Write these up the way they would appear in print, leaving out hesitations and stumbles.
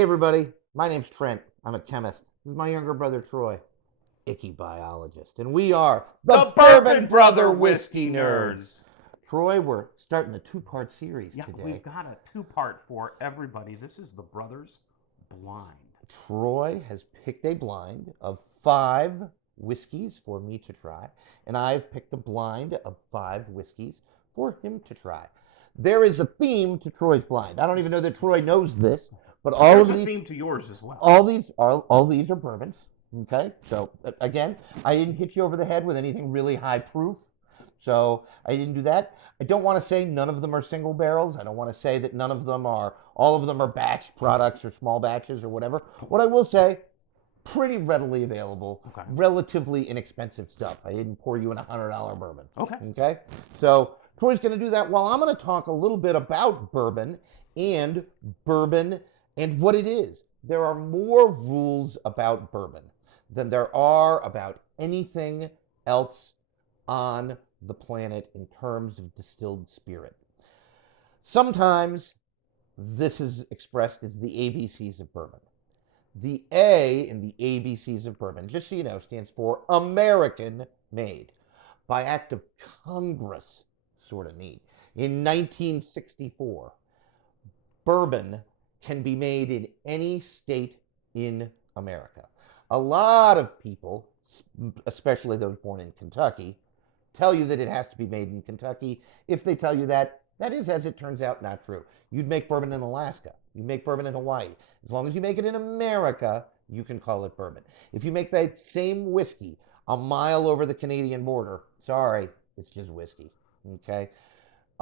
Hey everybody, my name's Trent. I'm a chemist. This is my younger brother Troy, icky biologist, and we are The Bourbon Brother Whiskey Nerds. Troy, we're starting a two-part series Yeah, today. we've got a two-part for everybody. This is the Brothers Blind. Troy has picked a blind of 5 whiskeys for me to try, and I've picked a blind of 5 whiskeys for him to try. There is a theme to Troy's blind. I don't even know that Troy knows this, but There's a theme to yours as well. all these are bourbons. Okay, so again, I didn't hit you over the head with anything really high proof, so I didn't do that. I don't want to say none of them are single barrels. I don't want to say that all of them are batch products or small batches or whatever. What I will say, pretty readily available, Okay. relatively inexpensive stuff. I didn't pour you in $100 bourbon. Okay. Okay, so Troy's going to do that while I'm going to talk a little bit about bourbon and what it is. There are more rules about bourbon than there are about anything else on the planet in terms of distilled spirit. Sometimes this is expressed as the ABCs of bourbon. The A in the ABCs of bourbon, just so you know, stands for American made, by act of Congress, sort of neat. In 1964, bourbon can be made in any state in America. A lot of people, especially those born in Kentucky, tell you that it has to be made in Kentucky. If they tell you that, that is, as it turns out, not true. You'd make bourbon in Alaska. You'd make bourbon in Hawaii. As long as you make it in America, you can call it bourbon. If you make that same whiskey a mile over the Canadian border, sorry, it's just whiskey. Okay?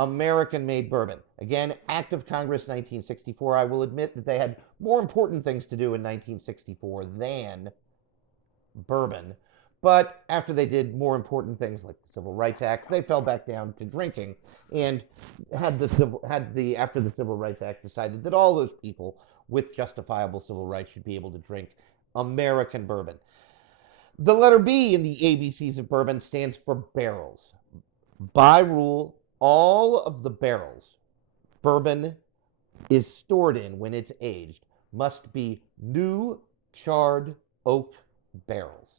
American-made bourbon. Again, Act of Congress 1964. I will admit that they had more important things to do in 1964 than bourbon. But after they did more important things like the Civil Rights Act, they fell back down to drinking, and after the Civil Rights Act decided that all those people with justifiable civil rights should be able to drink American bourbon. The letter B in the ABCs of bourbon stands for barrels. By rule, all of the barrels bourbon is stored in when it's aged must be new charred oak barrels.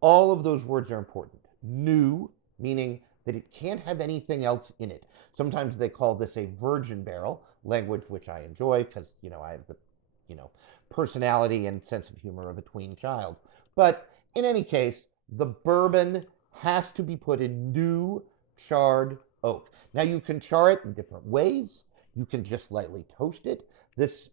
All of those words are important. New, meaning that it can't have anything else in it. Sometimes they call this a virgin barrel, language which I enjoy because, I have the, personality and sense of humor of a tween child. But in any case, the bourbon has to be put in new charred oak. Now, you can char it in different ways. You can just lightly toast it. This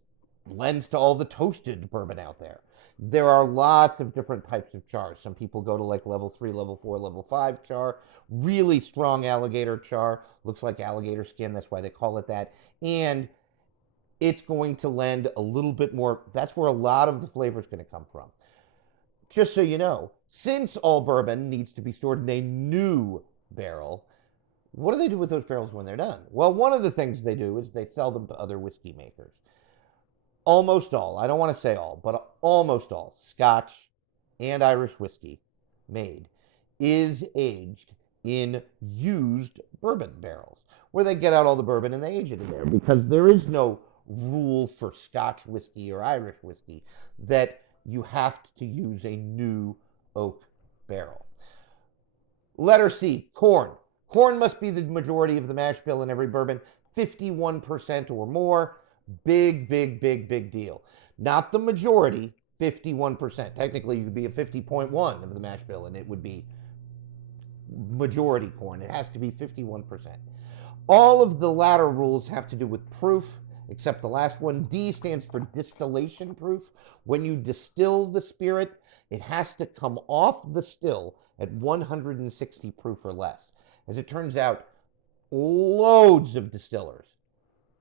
lends to all the toasted bourbon out there. There are lots of different types of chars. Some people go to like level 3, level 4, level 5 char. Really strong alligator char. Looks like alligator skin. That's why they call it that. And it's going to lend a little bit more. That's where a lot of the flavor is going to come from. Just so you know, since all bourbon needs to be stored in a new barrel, what do they do with those barrels when they're done? Well, one of the things they do is they sell them to other whiskey makers. Almost all, I don't want to say all, but almost all Scotch and Irish whiskey made is aged in used bourbon barrels, where they get out all the bourbon and they age it in there, because there is no rule for Scotch whiskey or Irish whiskey that you have to use a new oak barrel. Letter C, corn. Corn must be the majority of the mash bill in every bourbon, 51% or more. Big, big, big, big deal. Not the majority, 51%. Technically, you could be a 50.1 of the mash bill, and it would be majority corn. It has to be 51%. All of the latter rules have to do with proof, except the last one. D stands for distillation proof. When you distill the spirit, it has to come off the still at 160 proof or less. As it turns out, loads of distillers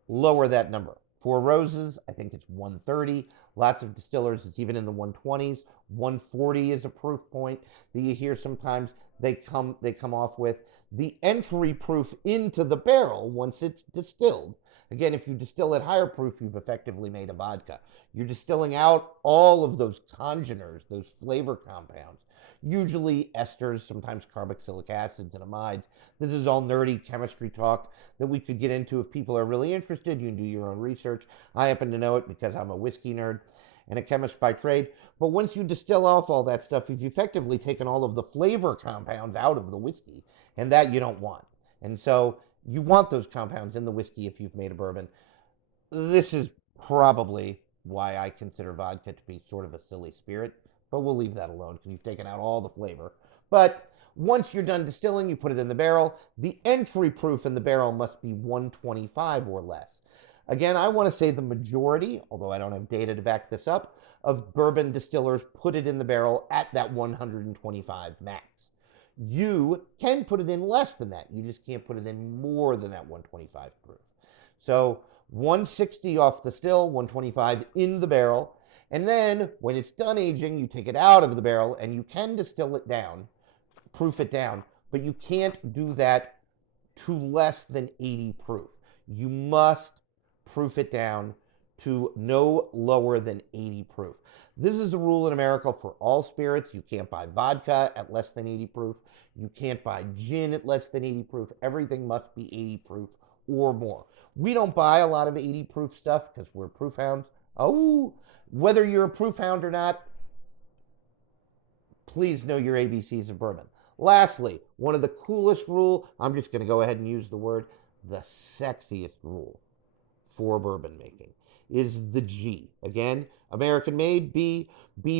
lower that number. Four Roses, I think it's 130. Lots of distillers, it's even in the 120s. 140 is a proof point that you hear sometimes. they come off with the entry proof into the barrel once it's distilled. Again, if you distill at higher proof, you've effectively made a vodka. You're distilling out all of those congeners, those flavor compounds, usually esters, sometimes carboxylic acids and amides. This is all nerdy chemistry talk that we could get into if people are really interested. You can do your own research. I happen to know it because I'm a whiskey nerd and a chemist by trade. But once you distill off all that stuff, you've effectively taken all of the flavor compounds out of the whiskey, and that you don't want. And so you want those compounds in the whiskey if you've made a bourbon. This is probably why I consider vodka to be sort of a silly spirit, but we'll leave that alone because you've taken out all the flavor. But once you're done distilling, you put it in the barrel. The entry proof in the barrel must be 125 or less. Again, I want to say the majority, although I don't have data to back this up, of bourbon distillers put it in the barrel at that 125 max. You can put it in less than that. You just can't put it in more than that 125 proof. So 160 off the still, 125 in the barrel. And then when it's done aging, you take it out of the barrel and you can distill it down, proof it down, but you can't do that to less than 80 proof. You must proof it down to no lower than 80 proof. This is a rule in America for all spirits. You can't buy vodka at less than 80 proof. You can't buy gin at less than 80 proof. Everything must be 80 proof or more. We don't buy a lot of 80 proof stuff because we're proof hounds. Oh, whether you're a proof hound or not, please know your ABCs of bourbon. Lastly, one of the coolest rule, I'm just going to go ahead and use the word, the sexiest rule for bourbon making is the G. Again, American made, B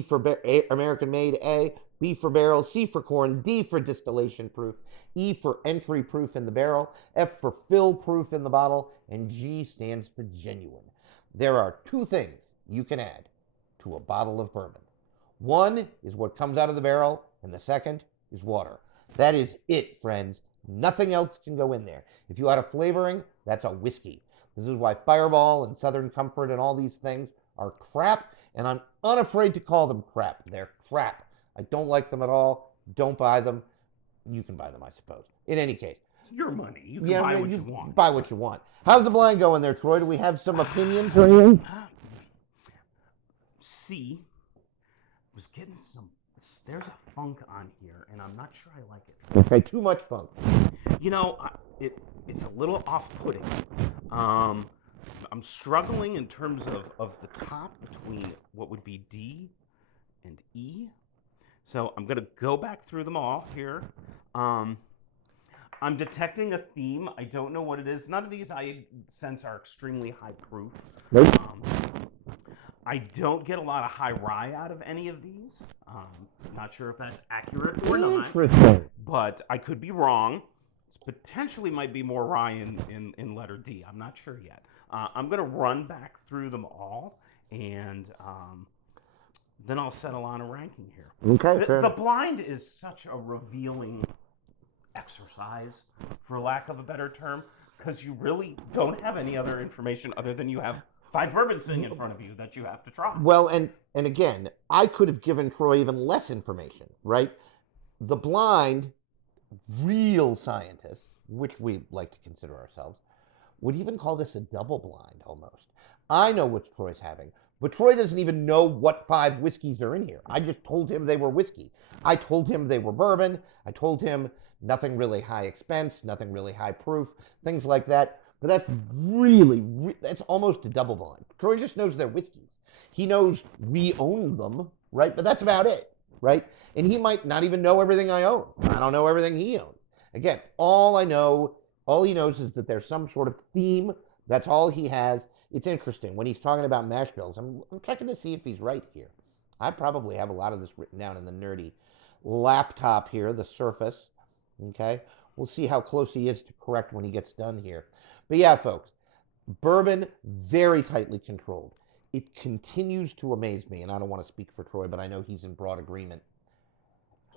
for American made, A, B for barrel, C for corn, D for distillation proof, E for entry proof in the barrel, F for fill proof in the bottle, and G stands for genuine. There are two things you can add to a bottle of bourbon. One is what comes out of the barrel, and the second is water. That is it, friends. Nothing else can go in there. If you add a flavoring, that's a whiskey. This is why Fireball and Southern Comfort and all these things are crap, and I'm unafraid to call them crap. They're crap. I don't like them at all. Don't buy them. You can buy them, I suppose. In any case. It's your money. You can buy what you want. Buy what you want. How's the blind going there, Troy? Do we have some opinions? C was getting some. There's a funk on here, and I'm not sure I like it. Okay, too much funk. You know, it's a little off-putting. I'm struggling in terms of the top between what would be D and E. So I'm going to go back through them all here. I'm detecting a theme. I don't know what it is. None of these I sense are extremely high proof. Nope. I don't get a lot of high rye out of any of these. Not sure if that's accurate or not. Interesting. But I could be wrong. This potentially might be more rye in letter D. I'm not sure yet. I'm going to run back through them all, and then I'll settle on a ranking here. Okay. The blind is such a revealing exercise, for lack of a better term, because you really don't have any other information other than you have 5 bourbons sitting in front of you that you have to try. Well, and again, I could have given Troy even less information, right? The blind, real scientists, which we like to consider ourselves, would even call this a double blind almost. I know what Troy's having, but Troy doesn't even know what 5 whiskeys are in here. I just told him they were whiskey. I told him they were bourbon. I told him nothing really high expense, nothing really high proof, things like that. But that's that's almost a double blind. Troy just knows they're whiskeys. He knows we own them, right? But that's about it, right? And he might not even know everything I own. I don't know everything he owns. Again, all he knows is that there's some sort of theme. That's all he has. It's interesting. When he's talking about mash bills, I'm checking to see if he's right here. I probably have a lot of this written down in the nerdy laptop here, the Surface. Okay? We'll see how close he is to correct when he gets done here. But yeah, folks, bourbon, very tightly controlled. It continues to amaze me, and I don't want to speak for Troy, but I know he's in broad agreement,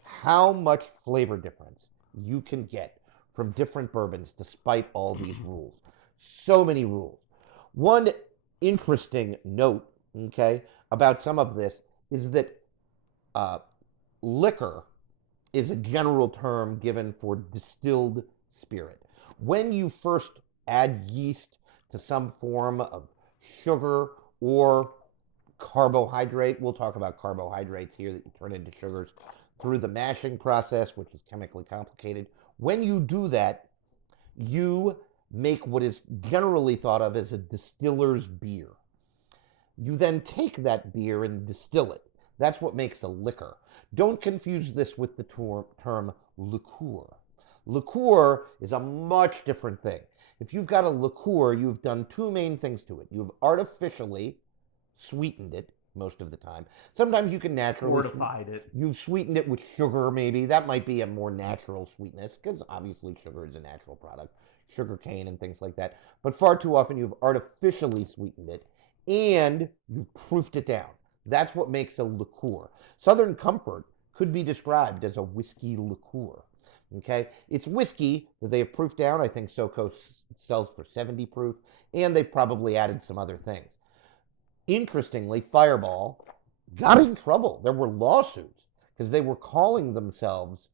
how much flavor difference you can get from different bourbons despite all these rules. So many rules. One interesting note, okay, about some of this is that liquor is a general term given for distilled spirit. When you first add yeast to some form of sugar or carbohydrate, we'll talk about carbohydrates here that you turn into sugars through the mashing process, which is chemically complicated. When you do that, you make what is generally thought of as a distiller's beer. You then take that beer and distill it. That's what makes a liquor. Don't confuse this with the term liqueur. Liqueur is a much different thing. If you've got a liqueur, you've done two main things to it. You've artificially sweetened it most of the time. Sometimes you can naturally Fortified it. You've sweetened it with sugar, maybe. That might be a more natural sweetness, because obviously sugar is a natural product, sugar cane and things like that. But far too often you've artificially sweetened it and you've proofed it down. That's what makes a liqueur. Southern Comfort could be described as a whiskey liqueur. Okay, it's whiskey that they have proofed down. I think SoCo sells for 70 proof, and they've probably added some other things. Interestingly, Fireball got in trouble. There were lawsuits because they were calling themselves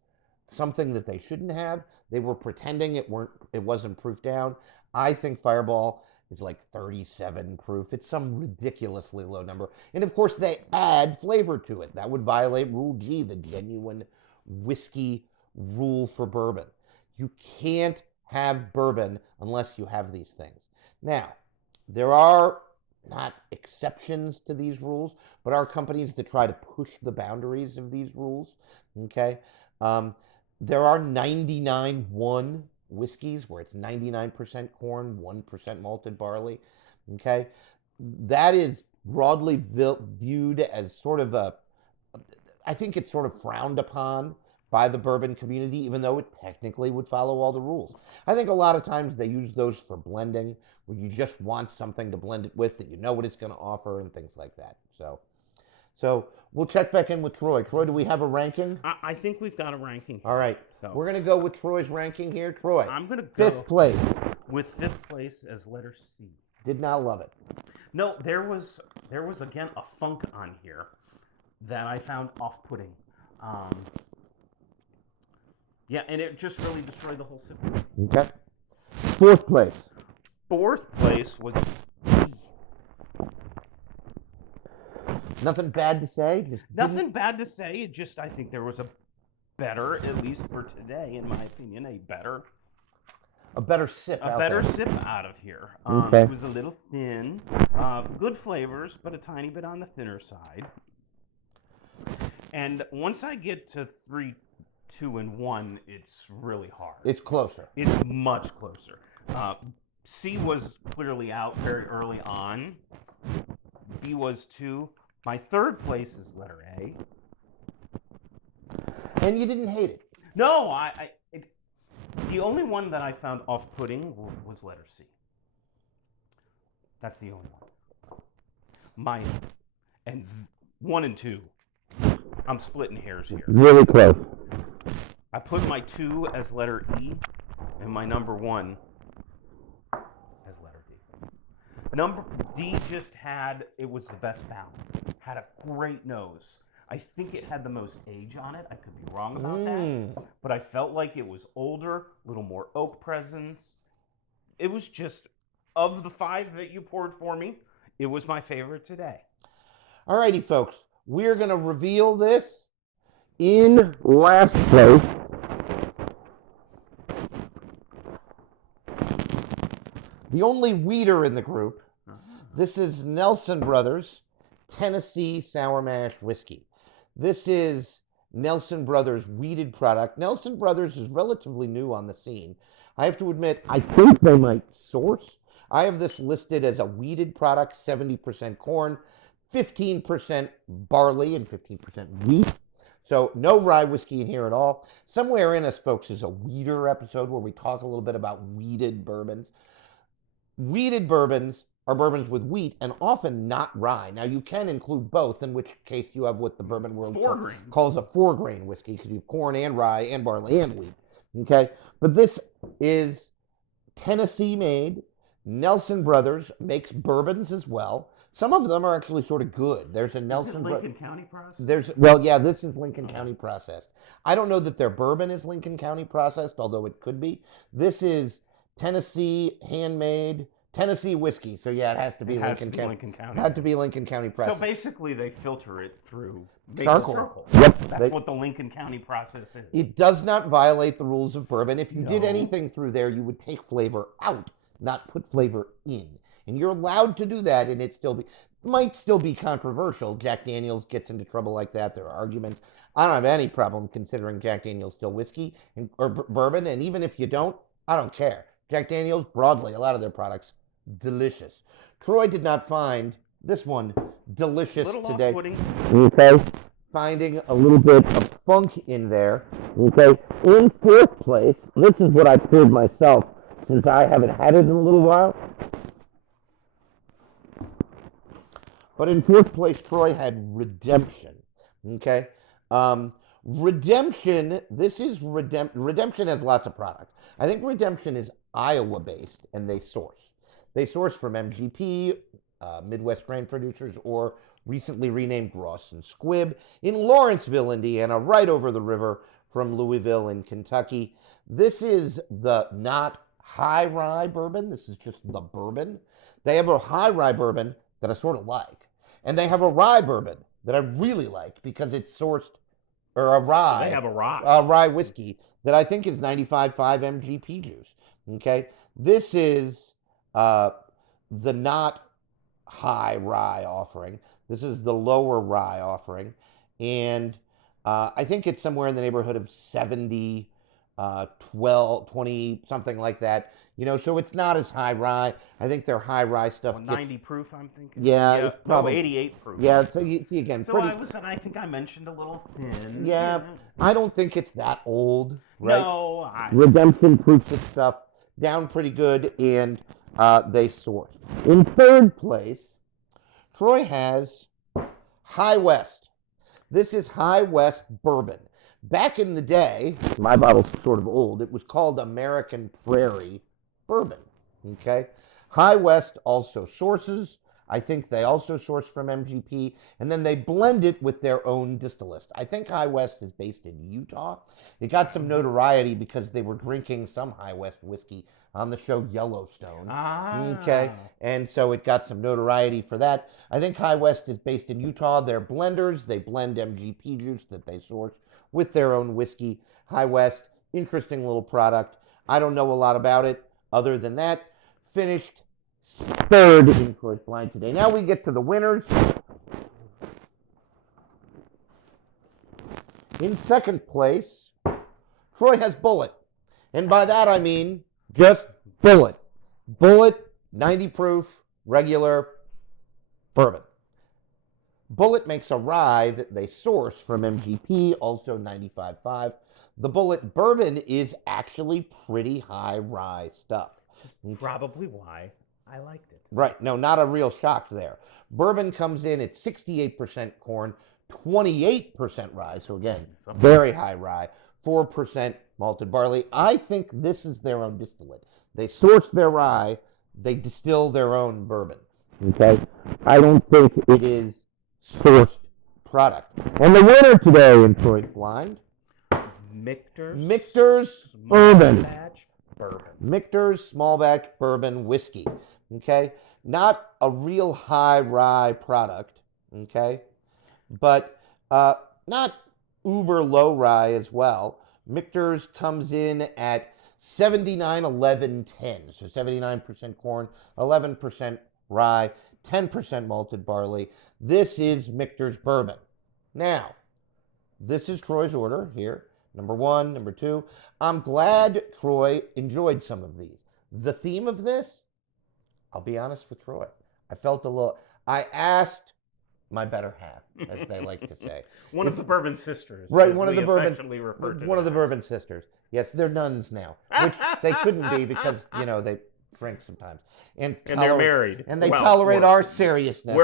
something that they shouldn't have. They were pretending it wasn't proof down. I think Fireball is like 37 proof. It's some ridiculously low number. And of course, they add flavor to it. That would violate Rule G, the genuine whiskey rule for bourbon. You can't have bourbon unless you have these things. Now, there are not exceptions to these rules, but are companies that try to push the boundaries of these rules. Okay. There are 99-1 whiskeys where it's 99% corn, 1% malted barley. Okay. That is broadly viewed as sort of I think it's sort of frowned upon by the bourbon community, even though it technically would follow all the rules. I think a lot of times they use those for blending, where you just want something to blend it with that you know what it's going to offer and things like that. So we'll check back in with Troy. Troy, do we have a ranking? I think we've got a ranking here. All right. So we're going to go with Troy's ranking here. Troy, I'm going to go fifth place. with fifth place as letter C. Did not love it. No, there was again a funk on here that I found off-putting. Yeah, and it just really destroyed the whole sip. Okay. Fourth place. Fourth place was Nothing bad to say? nothing bad to say. It just, I think there was a better, at least for today, in my opinion, a better sip sip out of here. Okay. It was a little thin. Good flavors, but a tiny bit on the thinner side. And once I get to 3, 2, and 1, it's really hard. It's closer. It's much closer. C was clearly out very early on. B was 2. My third place is letter A. And you didn't hate it. No, the only one that I found off-putting was letter C. That's the only one. And 1 and 2. I'm splitting hairs here. Really close. I put my 2 as letter E, and my number 1 as letter D. Number D just it was the best balance. Had a great nose. I think it had the most age on it. I could be wrong about that. But I felt like it was older, a little more oak presence. It was just, of the 5 that you poured for me, it was my favorite today. All righty, folks. We're going to reveal this in last place. The only weeder in the group. This is Nelson Brothers Tennessee Sour Mash Whiskey. This is Nelson Brothers' weeded product. Nelson Brothers is relatively new on the scene. I have to admit, I think they might source. I have this listed as a weeded product, 70% corn, 15% barley, and 15% wheat. So no rye whiskey in here at all. Somewhere in us, folks, is a weeder episode where we talk a little bit about weeded bourbons. Weeded bourbons are bourbons with wheat and often not rye. Now, you can include both, in which case you have what the bourbon world calls a 4-grain whiskey, because you have corn and rye and barley and wheat. Okay? But this is Tennessee made. Nelson Brothers makes bourbons as well. Some of them are actually sort of good. There's a Is it Nelson Lincoln County process? This is Lincoln County processed. I don't know that their bourbon is Lincoln County processed, although it could be. This is Tennessee handmade Tennessee whiskey. So yeah, it has to be Lincoln County. Lincoln County. Had to be Lincoln County So processed. basically, they filter it through Charcoal. Yep. They- That's what the Lincoln County process is. It does not violate the rules of bourbon. If you did No. anything through there, you would take flavor out, not put flavor in. And you're allowed to do that, and it might still be controversial. Jack Daniels gets into trouble like that. There are arguments. I don't have any problem considering Jack Daniels still whiskey or bourbon, and even if you don't, I don't care. Jack Daniels, broadly, a lot of their products, delicious. Troy did not find this one delicious Little today. off-putting. Okay, finding a little bit of funk in there. Okay, in fourth place, this is what I poured myself since I haven't had it in a little while. But in fourth place, Troy had Redemption. Okay, Redemption. This is Redemption has lots of product. I think Redemption is Iowa-based, and they source. They source from MGP, Midwest grain producers, or recently renamed Ross and Squibb in Lawrenceville, Indiana, right over the river from Louisville in Kentucky. This is the not high rye bourbon. This is just the bourbon. They have a high rye bourbon that I sort of like, and they have a rye bourbon that I really like because it's sourced, or a rye. They have a rye whiskey that I think is 95.5 MGP juice. Okay, this is the not high rye offering. This is the lower rye offering, and I think it's somewhere in the neighborhood of 70, 12, 20, something like that. You know, so it's not as high rye. I think their high rye stuff. 90 proof, I'm thinking. Yeah, it's probably 88 proof. Yeah, so you see again. So I think I mentioned a little thin. Yeah, I don't think it's that old, right? No, Redemption proofs its stuff down pretty good, and they source. In third place, Troy has High West. This is High West bourbon. Back in the day, my bottle's sort of old, it was called American Prairie bourbon. Okay? High West also sources. I think they also source from MGP, and then they blend it with their own distillist. I think High West is based in Utah. It got some notoriety because they were drinking some High West whiskey on the show Yellowstone. Okay, and so it got some notoriety for that. I think High West is based in Utah. They're blenders. They blend MGP juice that they source with their own whiskey. High West, interesting little product. I don't know a lot about it other than that. Finished third in Troy's Blind today. Now we get to the winners. In second place, Troy has Bullet. And by that I mean just Bullet. Bullet, 90 proof, regular bourbon. Bullet makes a rye that they source from MGP, also 95.5. The Bullet bourbon is actually pretty high rye stuff. Probably why I liked it. Right. No, not a real shock there. Bourbon comes in at 68% corn, 28% rye. So again, very high rye, 4% malted barley. I think this is their own distillate. They source their rye, they distill their own bourbon. Okay? I don't think it is sourced product. And the winner today in Troy's Blind, Michter's Bourbon. Michter's small batch bourbon whiskey. Okay? Not a real high rye product. Okay? But not uber low rye as well. Michter's comes in at 79, 11, 10. So 79% corn, 11% rye, 10% malted barley. This is Michter's bourbon. Now, this is Troy's order here. Number 1, number 2. I'm glad Troy enjoyed some of these. The theme of this, I'll be honest with Troy, I asked my better half, as they like to say. One of the bourbon sisters. Right, one of the bourbon sisters. Yes, they're nuns now, which they couldn't be because, you know, they drink sometimes. And they're married. And they tolerate our seriousness.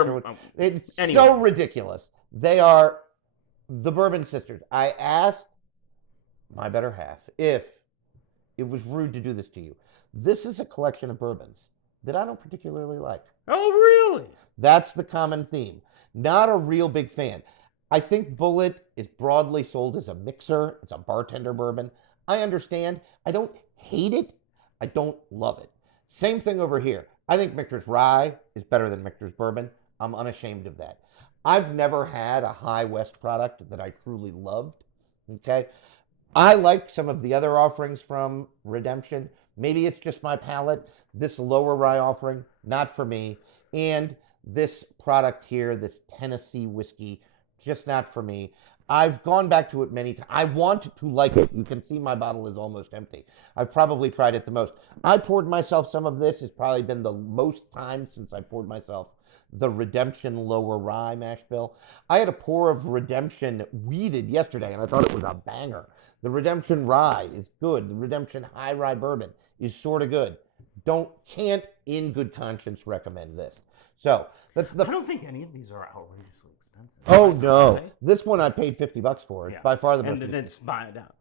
It's so ridiculous. They are the bourbon sisters. I asked my better half if it was rude to do this to you. This is a collection of bourbons that I don't particularly like. Oh, really? That's the common theme. Not a real big fan. I think Bullet is broadly sold as a mixer, it's a bartender bourbon. I understand. I don't hate it. I don't love it. Same thing over here. I think Michter's Rye is better than Michter's Bourbon. I'm unashamed of that. I've never had a High West product that I truly loved. Okay. I like some of the other offerings from Redemption. Maybe it's just my palate. This lower rye offering, not for me. And this product here, this Tennessee whiskey, just not for me. I've gone back to it many times. I want to like it. You can see my bottle is almost empty. I've probably tried it the most. I poured myself some of this. It's probably been the most time since I poured myself the Redemption Lower Rye mash bill. I had a pour of Redemption weeded yesterday, and I thought it was a banger. The Redemption Rye is good. The Redemption High Rye Bourbon is sort of good. Can't in good conscience recommend this. So that's the. I don't think any of these are outrageously expensive. Oh no, this one I paid $50 for. It's by far the most. And then it's buy it out.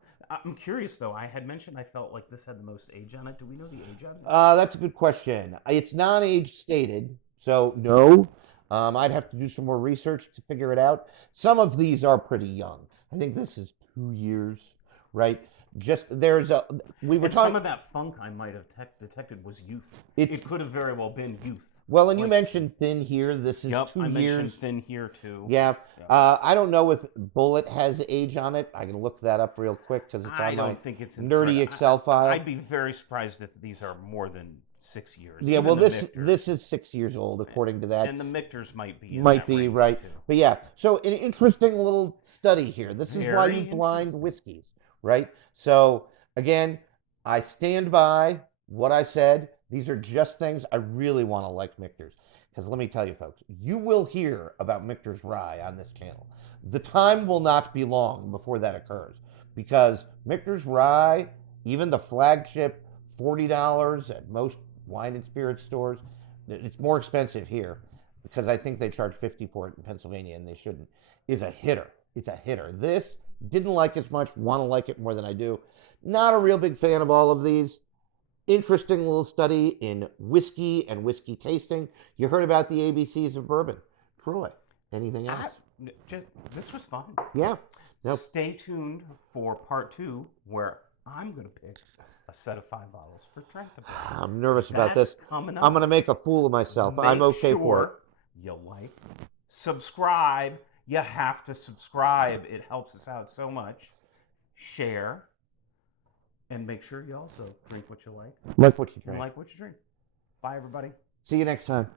I'm curious though. I had mentioned I felt like this had the most age on it. Do we know the age on it? That's a good question. It's non-age stated, so no. I'd have to do some more research to figure it out. Some of these are pretty young. I think this is 2 years, right? Just there's a we were and talking. Some of that funk I might have detected was youth. It could have very well been youth. Well, and you mentioned thin here. This is 2 years. I mentioned thin here too. Yeah. I don't know if Bullet has age on it. I can look that up real quick because it's on my nerdy Excel file. I'd be very surprised if these are more than 6 years. Yeah, well, this is 6 years old according to that. And the Michters might be right. Too. But yeah, so an interesting little study here. This is why you blind whiskeys, right? So again, I stand by what I said. These are just things I really want to like Michter's. Because let me tell you, folks, you will hear about Michter's Rye on this channel. The time will not be long before that occurs. Because Michter's Rye, even the flagship $40 at most wine and spirit stores, it's more expensive here because I think they charge $50 for it in Pennsylvania and they shouldn't, is a hitter. It's a hitter. This, didn't like as much, want to like it more than I do. Not a real big fan of all of these. Interesting little study in whiskey and whiskey tasting. You heard about the ABCs of bourbon. Troy, anything else? This was fun. Yeah. Nope. Stay tuned for part 2 where I'm going to pick a set of 5 bottles for Trent. I'm nervous about this. I'm going to make a fool of myself. I'm okay for it. You like, subscribe. You have to subscribe. It helps us out so much. Share. And make sure you also drink what you like. Like what you drink. Like what you drink. Bye, everybody. See you next time.